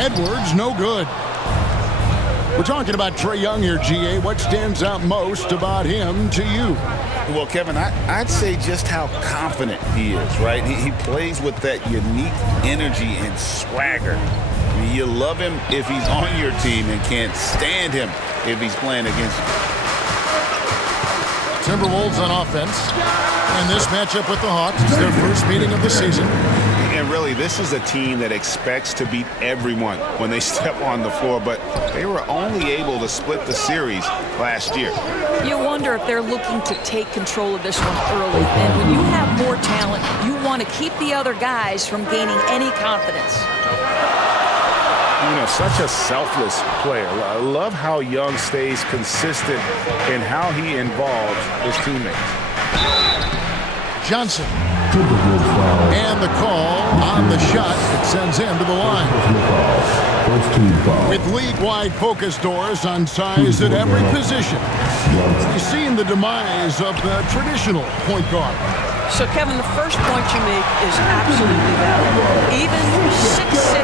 Edwards, no good. We're talking about Trae Young here, GA. What stands out most about him to you? Well, Kevin, I'd say just how confident he is, right? He plays with that unique energy and swagger. I mean, you love him if he's on your team and can't stand him if he's playing against you. Timberwolves on offense. And this matchup with the Hawks is their first meeting of the season. And really, this is a team that expects to beat everyone when they step on the floor, but they were only able to split the series last year. You wonder if they're looking to take control of this one early. And when you have more talent, you want to keep the other guys from gaining any confidence. You know, such a selfless player. I love how Young stays consistent in how he involves his teammates. Johnson. And the call on the shot that sends him to the line. With league-wide focus doors on size at every position, you've seen the demise of the traditional point guard. So, Kevin, the first point you make is absolutely valid. Even 6'6",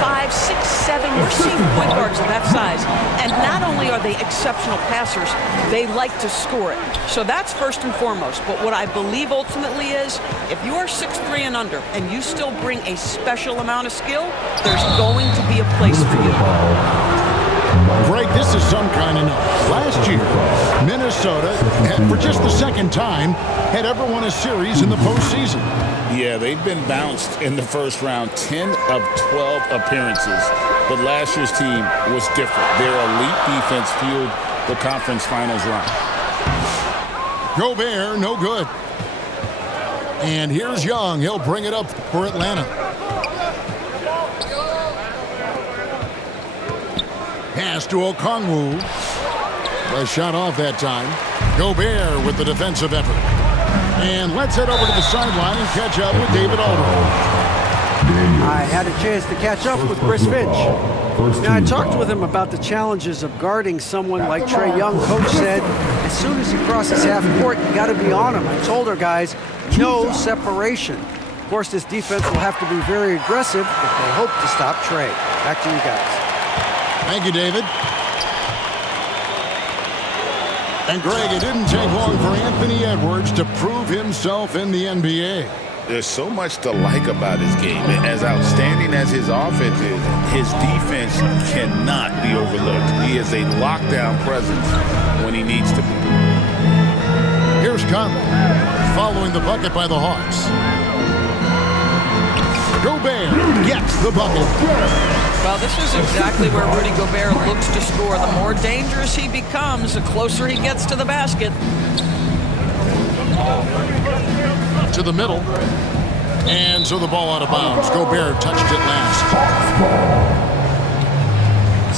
6'5", 6'7", we're seeing point guards of that size. And not only are they exceptional passers, they like to score it. So that's first and foremost. But what I believe ultimately is, if you are 6'3" and under, and you still bring a special amount of skill, there's going to be a place for you. Greg, this is some kind of note. Last year, Minnesota, for just the second time, had ever won a series in the postseason. Yeah, they've been bounced in the first round, 10 of 12 appearances. But last year's team was different. Their elite defense fueled the conference finals run. Gobert, no good. And here's Young. He'll bring it up for Atlanta. Pass to Okongwu. The shot off that time. Gobert with the defensive effort. And let's head over to the sideline and catch up with David Aldridge. I had a chance to catch up with Chris Finch. Now, I talked with him about the challenges of guarding someone like Trae Young. Coach said, as soon as he crosses half court, you got to be on him. I told our guys, no separation. Of course, this defense will have to be very aggressive if they hope to stop Trae. Back to you guys. Thank you, David. And Greg, it didn't take long for Anthony Edwards to prove himself in the NBA. There's so much to like about his game. As outstanding as his offense is, his defense cannot be overlooked. He is a lockdown presence when he needs to be. Here's Conley, following the bucket by the Hawks. Gobert gets the bucket. Well, this is exactly where Rudy Gobert looks to score. The more dangerous he becomes, the closer he gets to the basket. To the middle. And so the ball out of bounds. Gobert touched it last.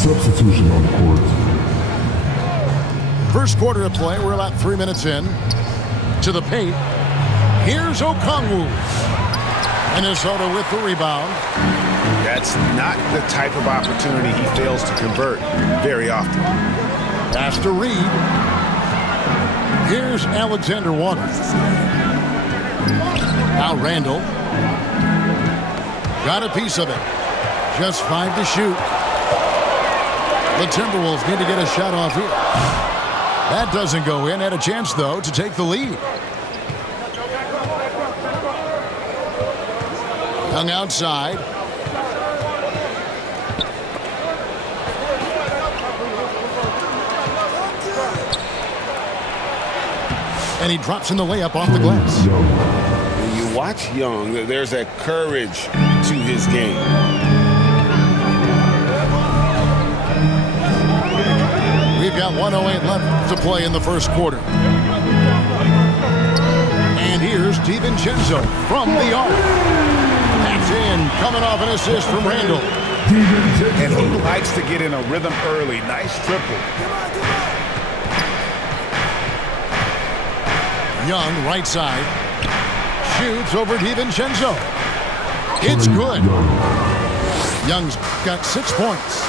Substitution on the court. First quarter of play. We're about 3 minutes in. To the paint. Here's Okongwu. Minnesota with the rebound. That's not the type of opportunity he fails to convert very often. Pass to Reed. Here's Alexander Waters. Now Randall. Got a piece of it. Just 5 to shoot. The Timberwolves need to get a shot off here. That doesn't go in. Had a chance, though, to take the lead. Young outside. And he drops in the layup off the glass. When you watch Young, there's a courage to his game. We've got 1:08 left to play in the first quarter. And here's DiVincenzo from the arc. That's in, coming off an assist from Randall. And he likes to get in a rhythm early. Nice triple. Young, right side. Shoots over DiVincenzo. It's good. Young's got 6 points.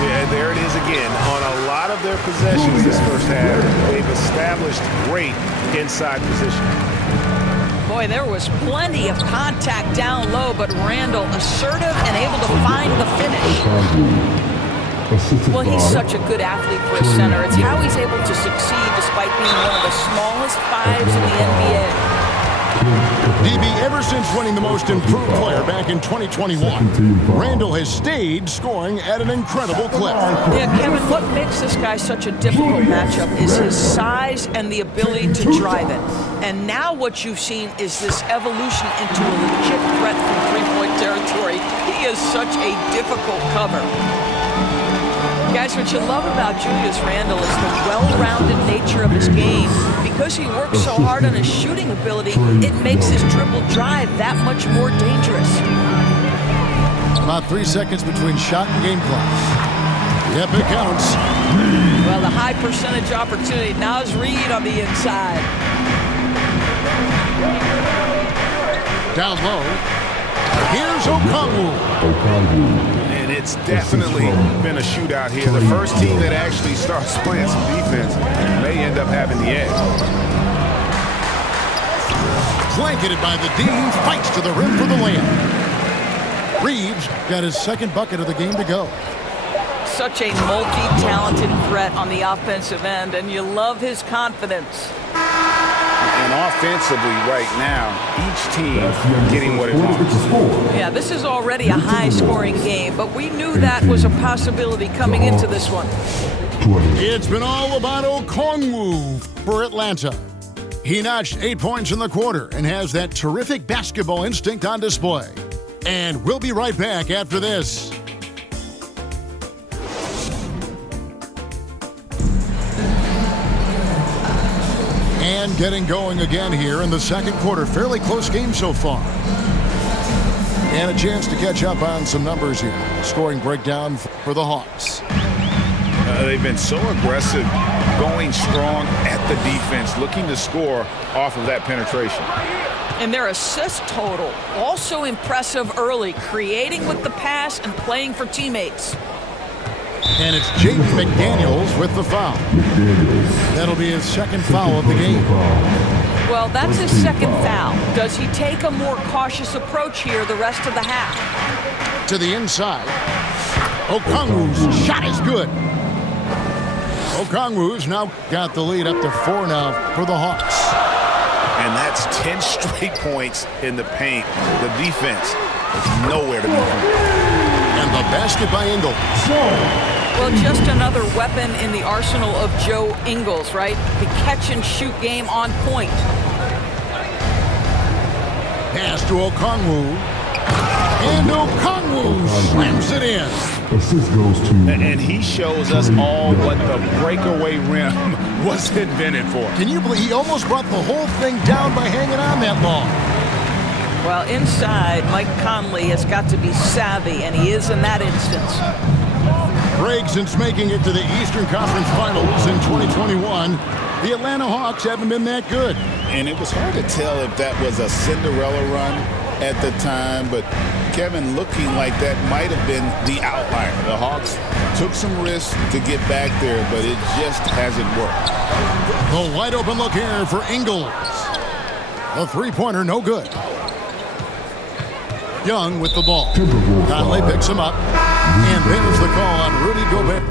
Yeah, there it is again. On a lot of their possessions this first half, they've established great inside position. Boy, there was plenty of contact down low, but Randall assertive and able to find the Well, he's such a good athlete for a center. It's how he's able to succeed despite being one of the smallest fives in the NBA. DB, ever since winning the most improved player back in 2021, Randall has stayed scoring at an incredible clip. Yeah, Kevin, what makes this guy such a difficult matchup is his size and the ability to drive it. And now what you've seen is this evolution into a legit threat from three-point territory. He is such a difficult cover. Guys, what you love about Julius Randle is the well-rounded nature of his game. Because he works so hard on his shooting ability, it makes his dribble drive that much more dangerous. About 3 seconds between shot and game clock. Yep, it counts. Well, the high percentage opportunity. Now is Reed on the inside. Down low. Here's Okongwu. And it's definitely been a shootout here. The first team that actually starts playing some defense may end up having the edge. Blanketed by the Dean, fights to the rim for the layup. Reeves got his second bucket of the game to go. Such a multi-talented threat on the offensive end, and you love his confidence. And offensively right now, each team getting what it wants. Yeah, this is already a high-scoring game, but we knew that was a possibility coming into this one. It's been all about Okongwu for Atlanta. He notched 8 points in the quarter and has that terrific basketball instinct on display. And we'll be right back after this. And getting going again here in the second quarter. Fairly close game so far. And a chance to catch up on some numbers here. Scoring breakdown for the Hawks. They've been so aggressive, going strong at the defense, looking to score off of that penetration. And their assist total, also impressive early, creating with the pass and playing for teammates. And it's Jaden McDaniels with the foul. That'll be his second foul of the game. Well, that's his second foul. Does he take a more cautious approach here the rest of the half? To the inside. Okongwu's shot is good. Okongwu's now got the lead up to 4 now for the Hawks. And that's 10 straight points in the paint. The defense is nowhere to be found. And the basket by Ingles. Well, just another weapon in the arsenal of Joe Ingles, right? The catch-and-shoot game on point. Pass to Okongwu. And Okongwu slams it in. Assist goes to... And he shows us all what the breakaway rim was invented for. Can you believe he almost brought the whole thing down by hanging on that long? Well, inside, Mike Conley has got to be savvy, and he is in that instance. Greg, since making it to the Eastern Conference Finals in 2021, the Atlanta Hawks haven't been that good. And it was hard to tell if that was a Cinderella run at the time, but Kevin, looking like that might have been the outlier. The Hawks took some risks to get back there, but it just hasn't worked. The wide open look here for Ingles. The three-pointer no good. Young with the ball. Conley picks him up. And there's the call on Rudy Gobert.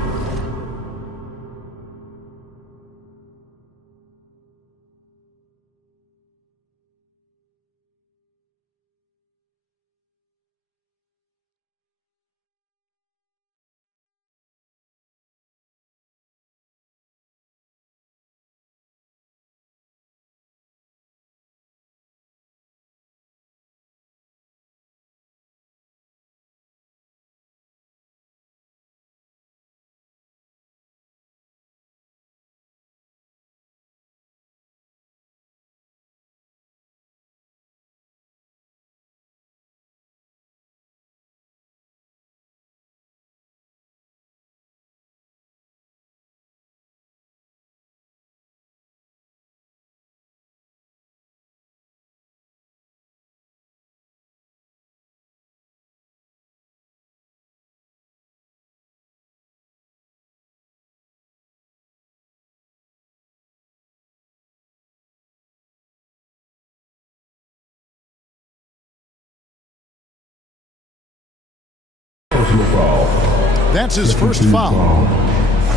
Personal foul. That's his first foul.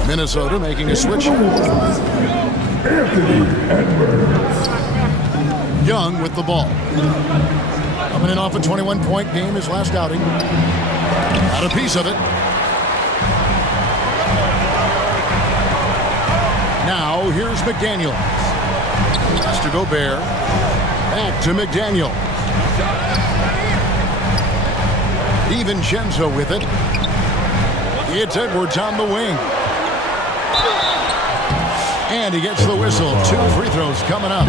Minnesota making a switch. Young with the ball. Coming in off a 21-point game his last outing. Got a piece of it. Now here's McDaniel. Pass to Gobert. Back to McDaniel. DiVincenzo with it. It's Edwards on the wing. And he gets the whistle. 2 free throws coming up.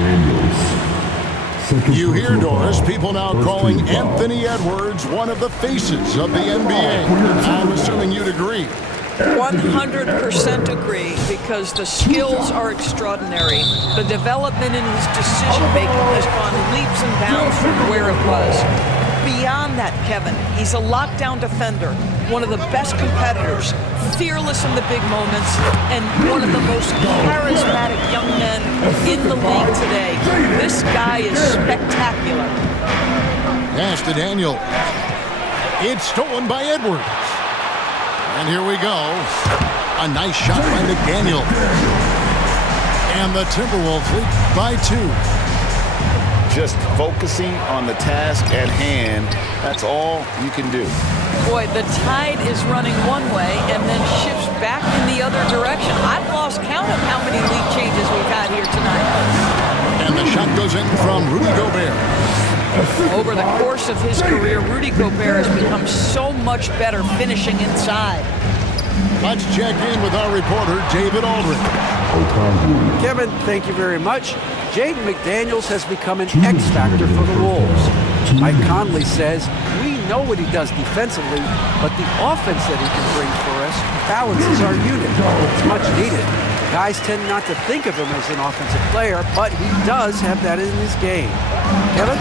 You hear, Doris, people now calling Anthony Edwards one of the faces of the NBA. I'm assuming you'd agree. 100% agree, because the skills are extraordinary. The development in his decision-making has gone leaps and bounds from where it was. Beyond that, Kevin, he's a lockdown defender, one of the best competitors, fearless in the big moments, and one of the most charismatic young men in the league today. This guy is spectacular. Pass to Daniel. It's stolen by Edwards. And here we go. A nice shot by McDaniel. And the Timberwolves lead by 2. Just focusing on the task at hand, that's all you can do. Boy, the tide is running one way and then shifts back in the other direction. I've lost count of how many lead changes we've had here tonight. And the shot goes in from Rudy Gobert. Over the course of his career, Rudy Gobert has become so much better finishing inside. Let's check in with our reporter, David Aldridge. Kevin, thank you very much. Jaden McDaniels has become an X factor for the Wolves. Mike Conley says, we know what he does defensively, but the offense that he can bring for us balances our unit. It's much needed. Guys tend not to think of him as an offensive player, but he does have that in his game. Kevin?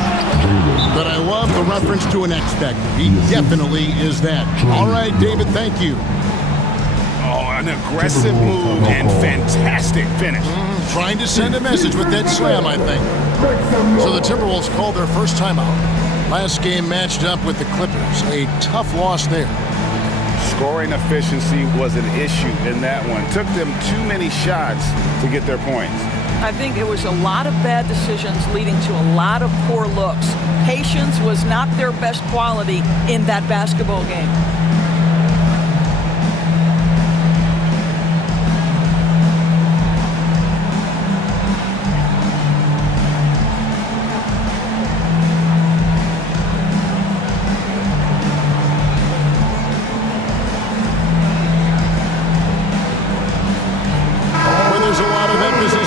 But I love the reference to an X factor. He definitely is that. All right, David, thank you. Oh, an aggressive move and fantastic finish. Trying to send a message with that slam, I think. So the Timberwolves called their first timeout. Last game matched up with the Clippers. A tough loss there. Scoring efficiency was an issue in that one. Took them too many shots to get their points. I think it was a lot of bad decisions leading to a lot of poor looks. Patience was not their best quality in that basketball game.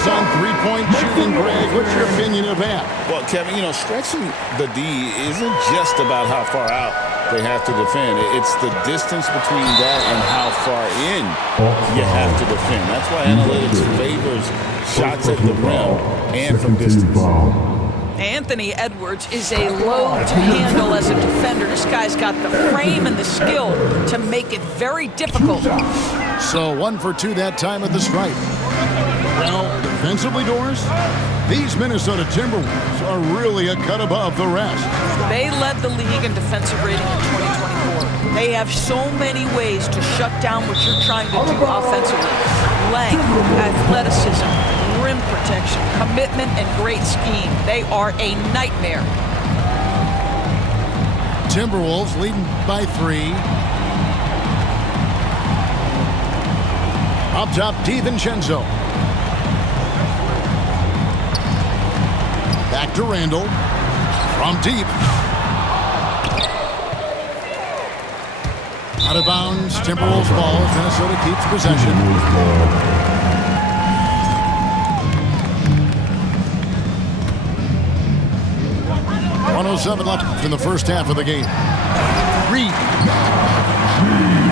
On three-point shooting, Greg. What's your opinion of that? Well, Kevin, stretching the D isn't just about how far out they have to defend. It's the distance between that and how far in you have to defend. That's why analytics favors shots at the rim and from distance. Anthony Edwards is a load to handle as a defender. This guy's got the frame and the skill to make it very difficult. So 1 for 2 that time at the stripe. Well, defensively, Doris, these Minnesota Timberwolves are really a cut above the rest. They led the league in defensive rating in 2024. They have so many ways to shut down what you're trying to do offensively. Length, athleticism, rim protection, commitment, and great scheme. They are a nightmare. Timberwolves leading by 3. Up top, DiVincenzo. Back to Randall. From deep. Out of bounds, Timberwolves ball. Minnesota keeps possession. 107 left in the first half of the game. Reed.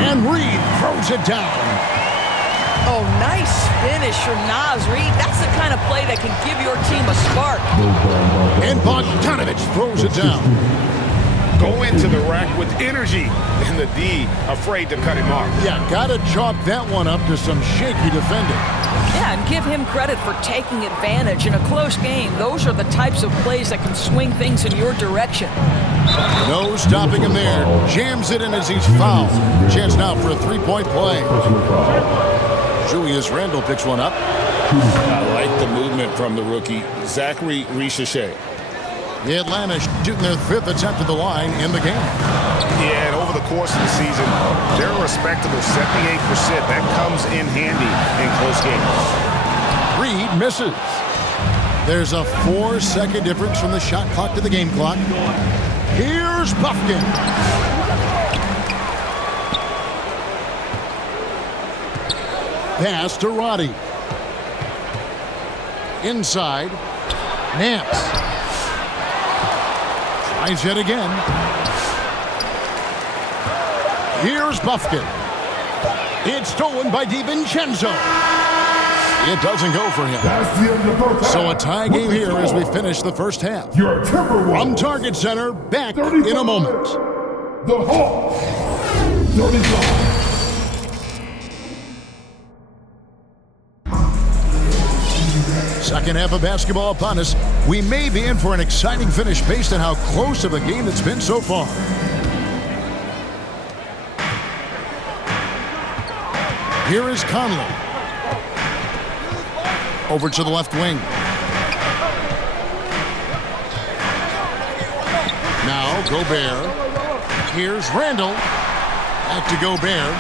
And Reed throws it down. Oh, nice finish from Naz Reid. That's the kind of play that can give your team a spark. And Bogdanovich throws it down. go into the rack with energy, and the D afraid to cut him off. Yeah, gotta chalk that one up to some shaky defending. Yeah, and give him credit for taking advantage in a close game. Those are the types of plays that can swing things in your direction. No stopping him there. Jams it in as he's fouled. Chance now for a three-point play. Julius Randle picks one up. I like the movement from the rookie, Zachary Richichet. The Atlanta shooting their fifth attempt at the line in the game. Yeah, and over the course of the season, they're a respectable 78%. That comes in handy in close games. Reed misses. There's a 4-second difference from the shot clock to the game clock. Here's Buffkin. Pass to Roddy. Inside. Nance. Tries yet again. Here's Buffkin. It's stolen by DiVincenzo. It doesn't go for him. That's the end of the first half. So a tie game here as we finish the first half. Your Timberwolves. From Target Center, back in a moment. The Hawks. 35. Second half of basketball upon us. We may be in for an exciting finish based on how close of a game it's been so far. Here is Conley. Over to the left wing. Now Gobert. Here's Randle. Back to Gobert.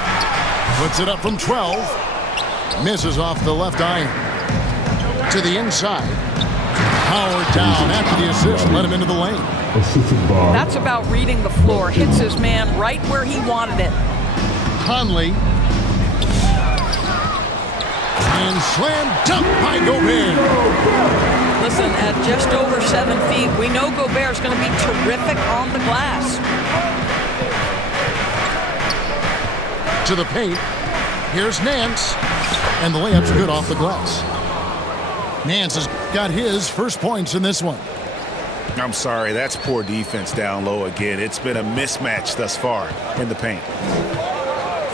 Puts it up from 12. Misses off the left iron. To the inside. Howard down after the assist. Let him into the lane. That's about reading the floor. Hits his man right where he wanted it. Conley. And slam dunk by Gobert. Listen, at just over 7 feet, we know Gobert's going to be terrific on the glass. To the paint. Here's Nance. And the layup's good off the glass. Nance has got his first points in this one. I'm sorry, that's poor defense down low again. It's been a mismatch thus far in the paint.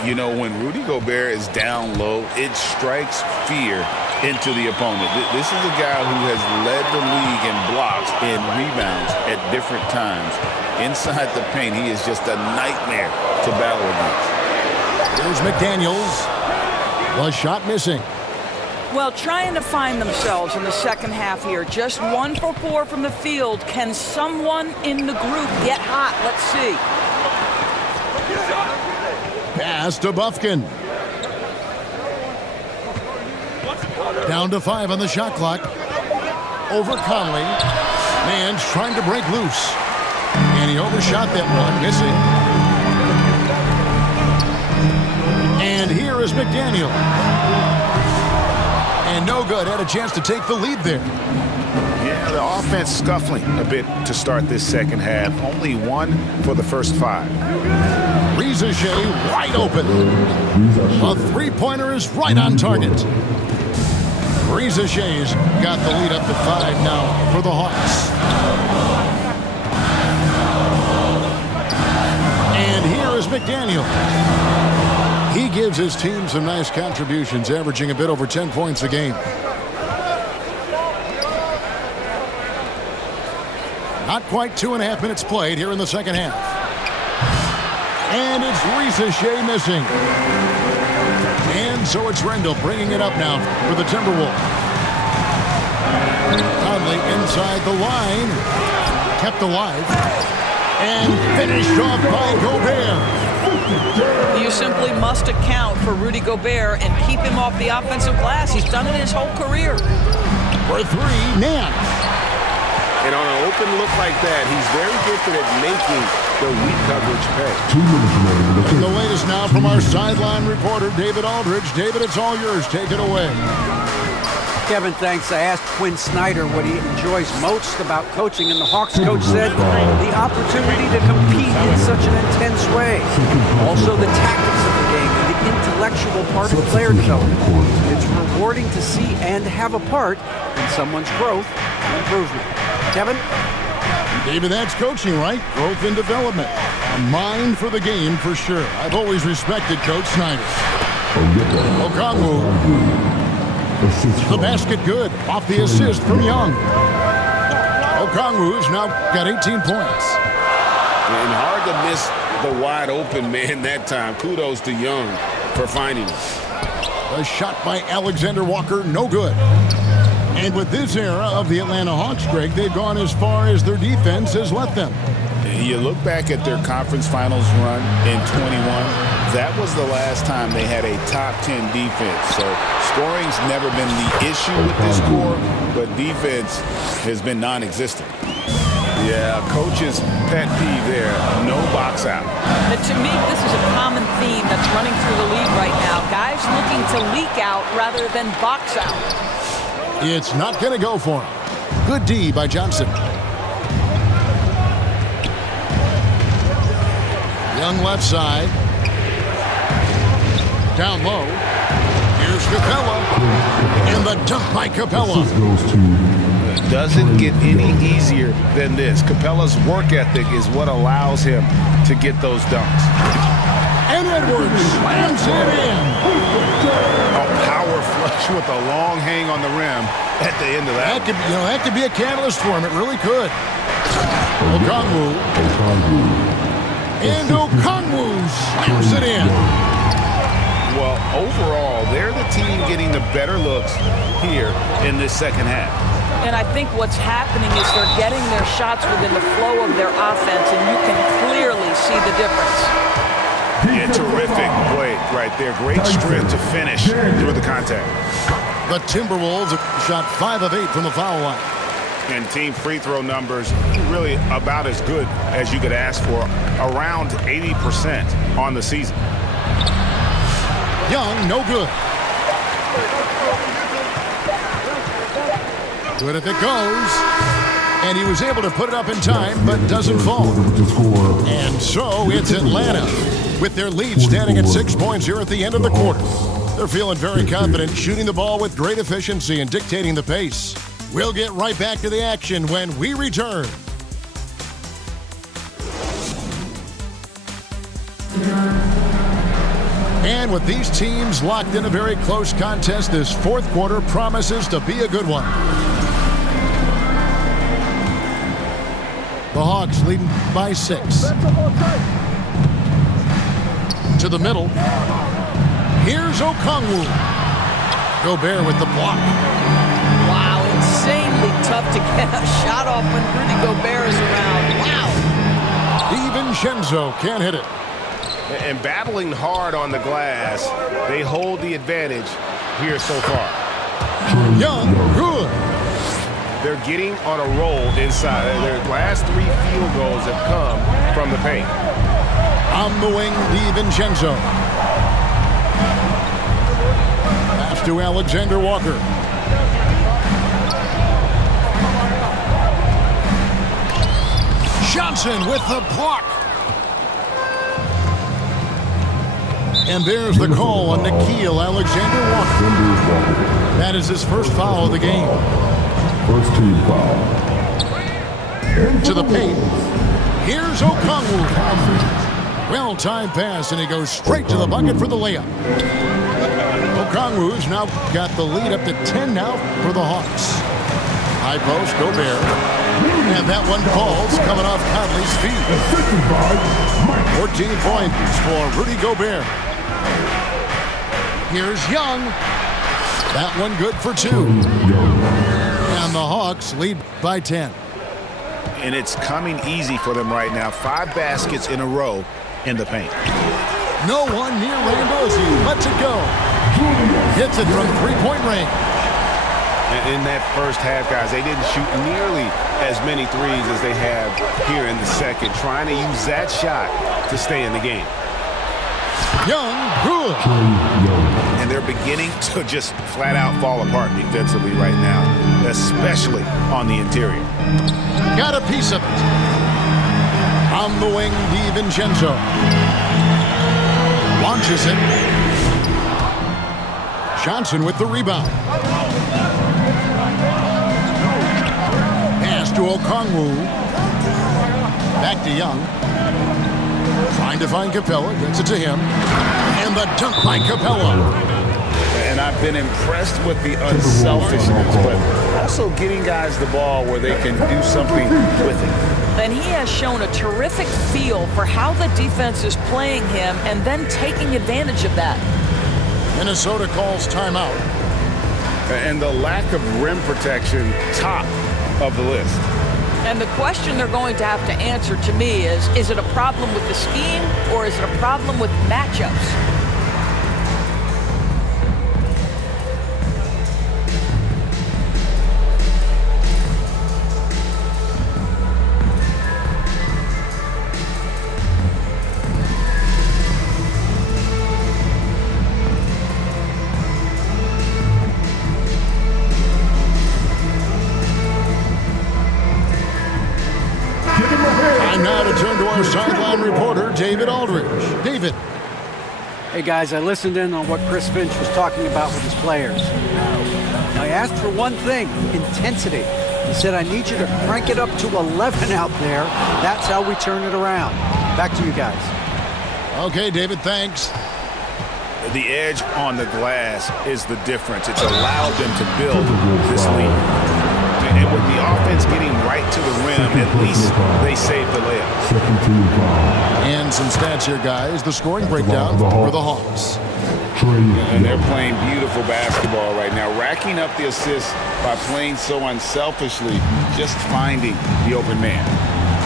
You know, when Rudy Gobert is down low, it strikes fear into the opponent. This is a guy who has led the league in blocks and rebounds at different times. Inside the paint, he is just a nightmare to battle against. Here's McDaniels. The shot missing. Well, trying to find themselves in the second half here. Just 1 for 4 from the field. Can someone in the group get hot? Let's see. Pass to Buffkin. Down to 5 on the shot clock. Over Conley. Man's trying to break loose. And he overshot that one, missing. And here is McDaniel. And no good. Had a chance to take the lead there. Yeah, the offense scuffling a bit to start this second half. Only 1 for the first 5. Richichet wide open. A three-pointer is right on target. Richichet's got the lead up to 5 now for the Hawks. And here is McDaniel. He gives his team some nice contributions, averaging a bit over 10 points a game. Not quite 2.5 minutes played here in the second half. And it's Richichet missing. And so it's Randle bringing it up now for the Timberwolves. Conley inside the line. Kept alive. And finished off by Gobert. You simply must account for Rudy Gobert and keep him off the offensive glass. He's done it his whole career. For 3, Nance. And on an open look like that, he's very gifted at making the weak coverage pay. 2 minutes remaining. And the latest now from our sideline reporter, David Aldridge. David, it's all yours. Take it away. Kevin, thanks. I asked Quinn Snyder what he enjoys most about coaching, and the Hawks coach said the opportunity to compete in such an intense way. Also the tactics of the game and the intellectual part of player development. It's rewarding to see and have a part in someone's growth and improvement. Kevin? Maybe that's coaching, right? Growth and development. A mind for the game for sure. I've always respected Coach Snyder. Okongwu. The basket good. Off the assist from Young. Okongwu's now got 18 points. And hard to miss the wide open man that time. Kudos to Young for finding him. A shot by Alexander Walker, no good. And with this era of the Atlanta Hawks, Greg, they've gone as far as their defense has let them. You look back at their conference finals run in 21, that was the last time they had a top 10 defense. So scoring's never been the issue with this core, but defense has been non-existent. Yeah, coach's pet peeve there, no box out. But to me, this is a common theme that's running through the league right now. Guys looking to leak out rather than box out. It's not going to go for him. Good D by Johnson. Young left side. Down low. Here's Capella. And the dunk by Capella. It doesn't get any easier than this. Capella's work ethic is what allows him to get those dunks. And Edwards slams it in. A power flush with a long hang on the rim at the end of that. That could be a catalyst for him. It really could. Okongwu. And Okongwu slams it in. Well, overall, they're the team getting the better looks here in this second half. And I think what's happening is they're getting their shots within the flow of their offense, and you can clearly see the difference. Yeah, terrific play right there. Great strength to finish through the contact. The Timberwolves have shot 5 of 8 from the foul line. And team free throw numbers really about as good as you could ask for. Around 80% on the season. Young, no good. Good if it goes. And he was able to put it up in time, but doesn't fall. And so it's Atlanta with their lead standing at 6 points here at the end of the quarter. They're feeling very confident, shooting the ball with great efficiency and dictating the pace. We'll get right back to the action when we return. And with these teams locked in a very close contest, this fourth quarter promises to be a good one. The Hawks leading by 6. To the middle. Here's Okongwu. Gobert with the block. Wow, insanely tough to get a shot off when Rudy Gobert is around. Wow. DiVincenzo can't hit it. And battling hard on the glass, they hold the advantage here so far. Young, good. They're getting on a roll inside. Their last 3 field goals have come from the paint. On the wing, DiVincenzo. Pass to Alexander Walker. Johnson with the block. And there's the call on Nickeil Alexander Walker. That is his first foul of the game. First team foul. To the paint. Here's Okongwu. Well-timed pass, and he goes straight to the bucket for the layup. Okongwu's now got the lead up to 10 now for the Hawks. High post, Gobert. And that one falls coming off Conley's feet. 14 points for Rudy Gobert. Here's Young. That one good for 2. And the Hawks lead by 10. And it's coming easy for them right now. 5 baskets in a row in the paint. No one near Randall as he lets it go. Hits it from 3-point range. In that first half, guys, they didn't shoot nearly as many threes as they have here in the second, trying to use that shot to stay in the game. Young, good. And they're beginning to just flat out fall apart defensively right now, especially on the interior. Got a piece of it. On the wing, DiVincenzo. Launches it. Johnson with the rebound. Pass to Okongwu. Back to Young. Trying to find Capella. Gets it to him. And the dunk by Capella. And I've been impressed with the unselfishness, but also getting guys the ball where they can do something with it. And he has shown a terrific feel for how the defense is playing him and then taking advantage of that. Minnesota calls timeout. And the lack of rim protection, top of the list. And the question they're going to have to answer to me is it a problem with the scheme or is it a problem with matchups? Time now to turn to our sideline reporter, David Aldridge. David. Hey guys, I listened in on what Chris Finch was talking about with his players. I asked for one thing, intensity. He said, I need you to crank it up to 11 out there. That's how we turn it around. Back to you guys. Okay, David, thanks. The edge on the glass is the difference. It's allowed them to build this lead. And with the offense getting right to the rim, at least they saved the layup. And some stats here, guys. The scoring breakdown for the Hawks. And they're playing beautiful basketball right now, racking up the assists by playing so unselfishly, just finding the open man.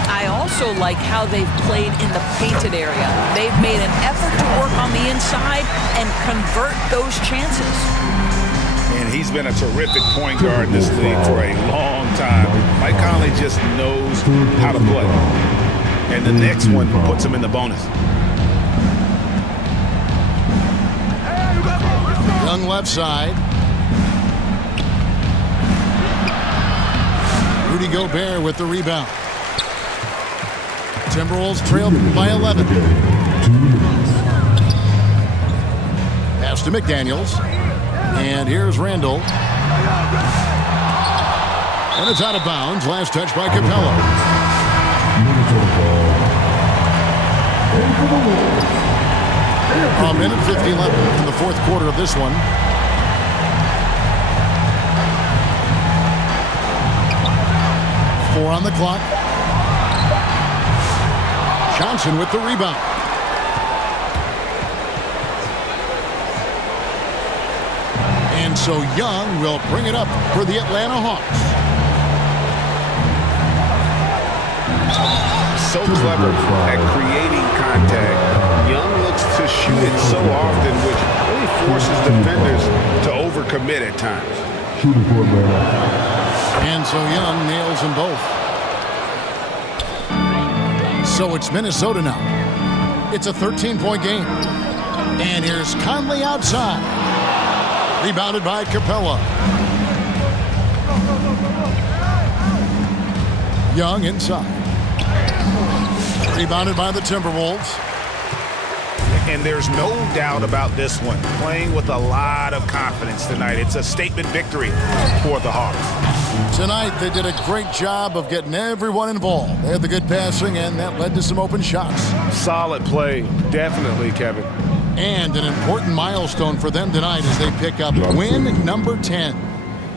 I also like how they've played in the painted area. They've made an effort to work on the inside and convert those chances. And he's been a terrific point guard in this league for a long time. Mike Conley just knows how to play. And the next one puts him in the bonus. Young left side. Rudy Gobert with the rebound. Timberwolves trail by 11. Pass to McDaniels. And here's Randall. And it's out of bounds. Last touch by Capella. A minute 50 left in the fourth quarter of this one. Four on the clock. Johnson with the rebound. And so Young will bring it up for the Atlanta Hawks. So clever at creating contact. Young looks to shoot it so often, which really forces defenders to overcommit at times. And so Young nails them both. So it's Minnesota now. It's a 13-point game. And here's Conley outside. Rebounded by Capella. Young inside. Rebounded by the Timberwolves. And there's no doubt about this one. Playing with a lot of confidence tonight. It's a statement victory for the Hawks. Tonight, they did a great job of getting everyone involved. They had the good passing, and that led to some open shots. Solid play, definitely, Kevin. And an important milestone for them tonight as they pick up win number 10.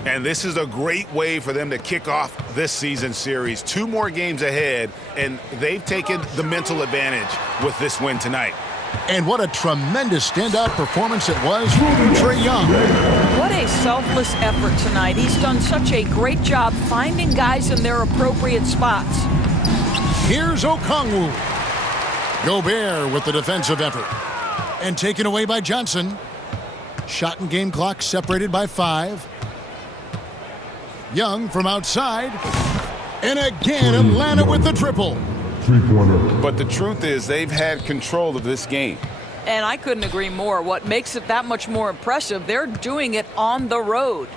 And this is a great way for them to kick off this season series. 2 more games ahead, and they've taken the mental advantage with this win tonight. And what a tremendous standout performance it was from Trae Young. What a selfless effort tonight. He's done such a great job finding guys in their appropriate spots. Here's Okongwu. Gobert with the defensive effort. And taken away by Johnson. Shot and game clock separated by 5. Young from outside. And again, Atlanta with the triple. But the truth is they've had control of this game. And I couldn't agree more. What makes it that much more impressive, they're doing it on the road.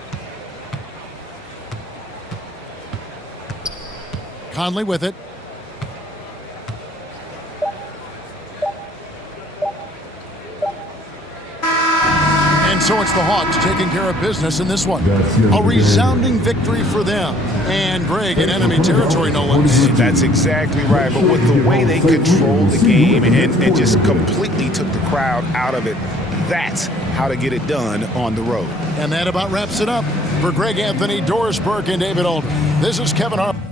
Conley with it. So it's the Hawks taking care of business in this one. A resounding victory for them. And Greg, in enemy territory, no less. That's exactly right. But with the way they controlled the game and just completely took the crowd out of it, that's how to get it done on the road. And that about wraps it up. For Greg Anthony, Doris Burke, and David Aldridge, this is Kevin Harlan.